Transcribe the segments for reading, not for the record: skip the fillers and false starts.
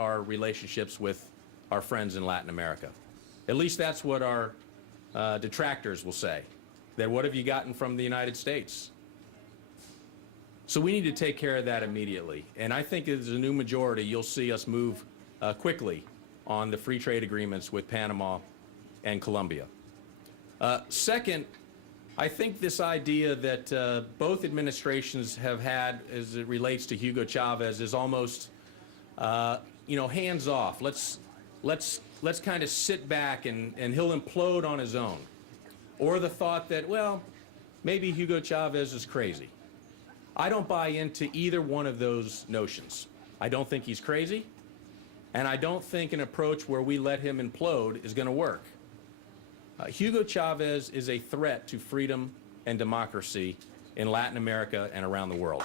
our relationships with our friends in Latin America. At least that's what our detractors will say, that what have you gotten from the United States? So we need to take care of that immediately. And I think as a new majority, you'll see us move quickly on the free trade agreements with Panama and Colombia. Second, I think this idea that both administrations have had as it relates to Hugo Chavez is almost, hands off. Let's kind of sit back and he'll implode on his own. Or the thought that, well, maybe Hugo Chavez is crazy. I don't buy into either one of those notions. I don't think he's crazy, and I don't think an approach where we let him implode is going to work. Hugo Chavez is a threat to freedom and democracy in Latin America and around the world.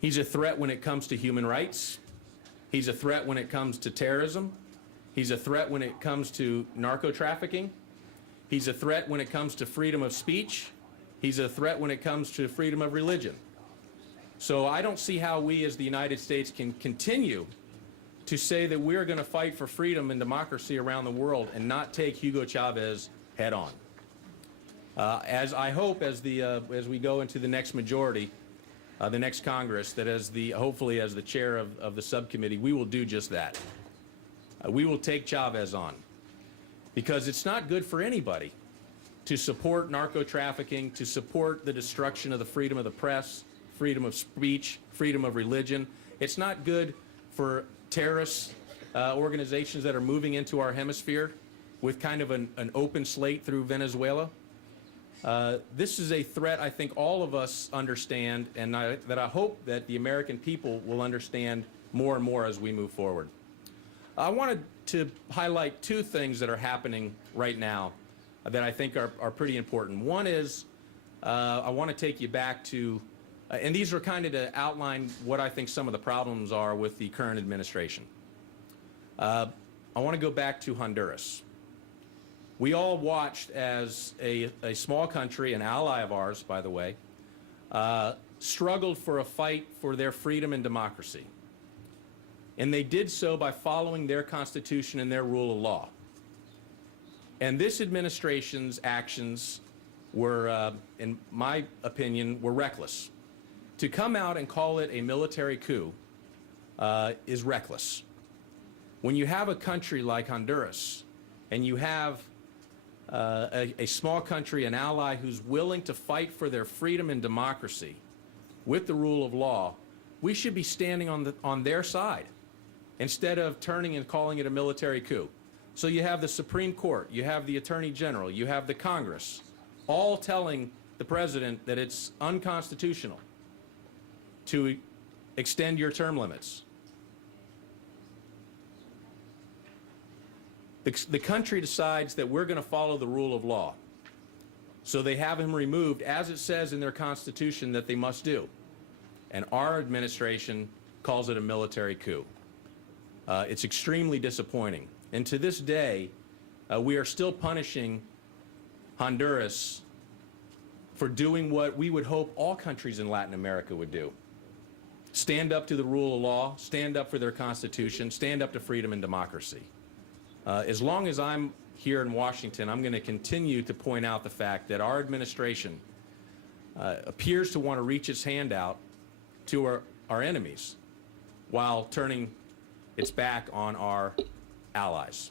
He's a threat when it comes to human rights. He's a threat when it comes to terrorism. He's a threat when it comes to narco-trafficking. He's a threat when it comes to freedom of speech. He's a threat when it comes to freedom of religion. So I don't see how we as the United States can continue to say that we're going to fight for freedom and democracy around the world and not take Hugo Chavez head on. As I hope as we go into the next majority, the next Congress, that hopefully as the chair of the subcommittee, we will do just that. We will take Chavez on, because it's not good for anybody to support narco-trafficking, to support the destruction of the freedom of the press, freedom of speech, freedom of religion. It's not good for terrorist organizations that are moving into our hemisphere with kind of an open slate through Venezuela. This is a threat I think all of us understand, and that I hope that the American people will understand more and more as we move forward. I wanted to highlight two things that are happening right now that I think are pretty important. One is I want to take you back to, and these are kind of to outline what I think some of the problems are with the current administration. I want to go back to Honduras. We all watched as a small country, an ally of ours, by the way, struggled for a fight for their freedom and democracy. And they did so by following their constitution and their rule of law. And this administration's actions were, in my opinion, were reckless. To come out and call it a military coup is reckless. When you have a country like Honduras, and you have a small country, an ally who's willing to fight for their freedom and democracy with the rule of law, we should be standing on their side instead of turning and calling it a military coup. So you have the Supreme Court, you have the Attorney General, you have the Congress, all telling the President that it's unconstitutional to extend your term limits. The country decides that we're going to follow the rule of law. So they have him removed, as it says in their Constitution that they must do. And our administration calls it a military coup. It's extremely disappointing. And to this day, we are still punishing Honduras for doing what we would hope all countries in Latin America would do. Stand up to the rule of law, stand up for their Constitution, stand up to freedom and democracy. As long as I'm here in Washington, I'm going to continue to point out the fact that our administration appears to want to reach its hand out to our enemies while turning its back on our allies.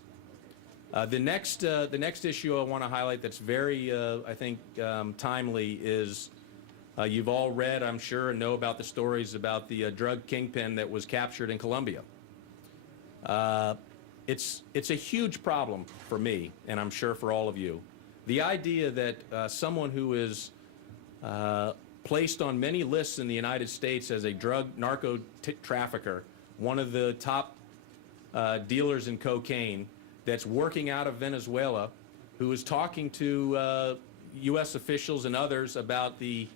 The next issue I want to highlight that's very, I think, timely is you've all read, I'm sure, and know about the stories about the drug kingpin that was captured in Colombia. It's a huge problem for me, and I'm sure for all of you. The idea that someone who is placed on many lists in the United States as a narco trafficker, one of the top dealers in cocaine, that's working out of Venezuela, who is talking to U.S. officials and others about the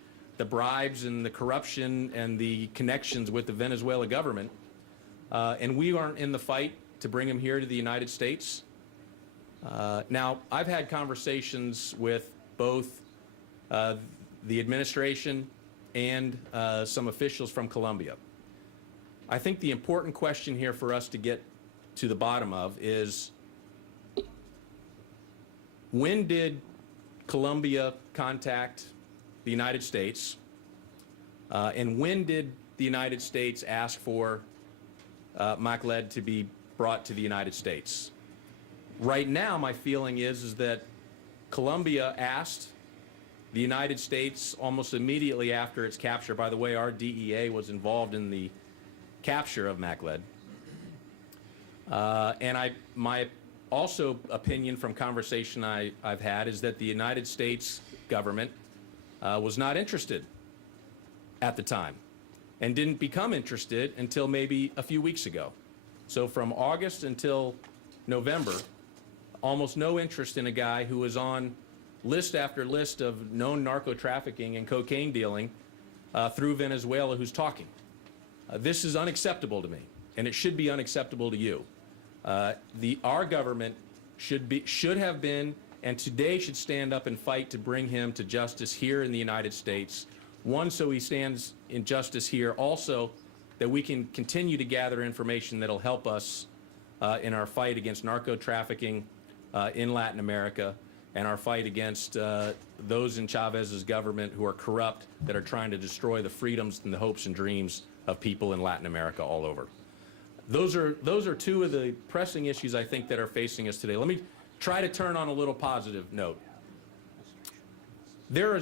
bribes and the corruption and the connections with the Venezuela government, and we aren't in the fight to bring him here to the United States. Now, I've had conversations with both the administration and some officials from Colombia. I think the important question here for us to get to the bottom of is, when did Colombia contact the United States, and when did the United States ask for Mack-11 to be brought to the United States? Right now, my feeling is that Colombia asked the United States almost immediately after its capture. By the way, our DEA was involved in the capture of Mack-11. And my also opinion from conversation I've had is that the United States government was not interested at the time and didn't become interested until maybe a few weeks ago. So from August until November, almost no interest in a guy who was on list after list of known narco trafficking and cocaine dealing through Venezuela who's talking. This is unacceptable to me, and it should be unacceptable to you. Our government should have been, and today should stand up and fight to bring him to justice here in the United States. One, so he stands in justice here. Also, that we can continue to gather information that'll help us in our fight against narco trafficking in Latin America, and our fight against those in Chavez's government who are corrupt, that are trying to destroy the freedoms and the hopes and dreams of people in Latin America all over. Those are two of the pressing issues I think that are facing us today. Let me try to turn on a little positive note. There are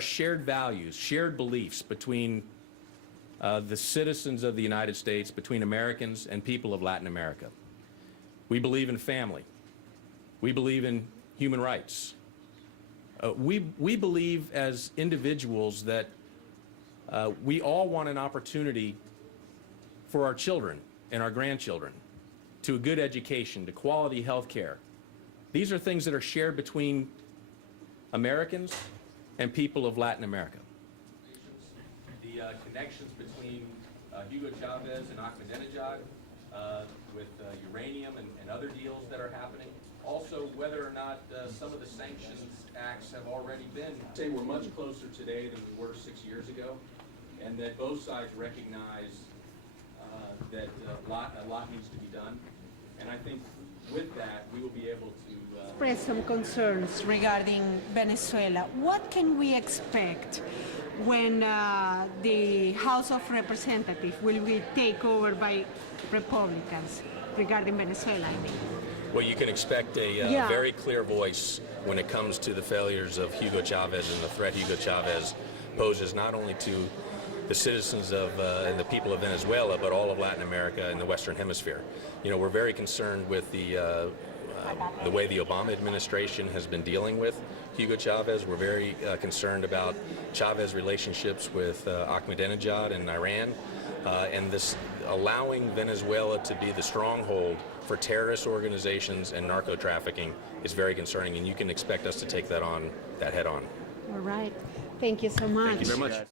shared values, shared beliefs between the citizens of the United States, between Americans and people of Latin America. We believe in family. We believe in human rights. We believe as individuals that we all want an opportunity for our children and our grandchildren to a good education, to quality health care. These are things that are shared between Americans and people of Latin America. The connections between Hugo Chavez and Ahmadinejad with uranium and other deals that are happening. Also, whether or not some of the sanctions acts have already been. Say we're much closer today than we were 6 years ago, and that both sides recognize that a lot needs to be done. And I think with that, we will be able to express some concerns regarding Venezuela. What can we expect when the House of Representatives will be taken over by Republicans regarding Venezuela, I mean? Well, you can expect a very clear voice when it comes to the failures of Hugo Chavez and the threat Hugo Chavez poses not only to the citizens of and the people of Venezuela, but all of Latin America and the Western Hemisphere. You know, we're very concerned with the way the Obama administration has been dealing with Hugo Chavez. We're very concerned about Chavez's relationships with Ahmadinejad and Iran, and this allowing Venezuela to be the stronghold for terrorist organizations and narco trafficking is very concerning, and you can expect us to take that head on. All right. Thank you so much. Thank you very much.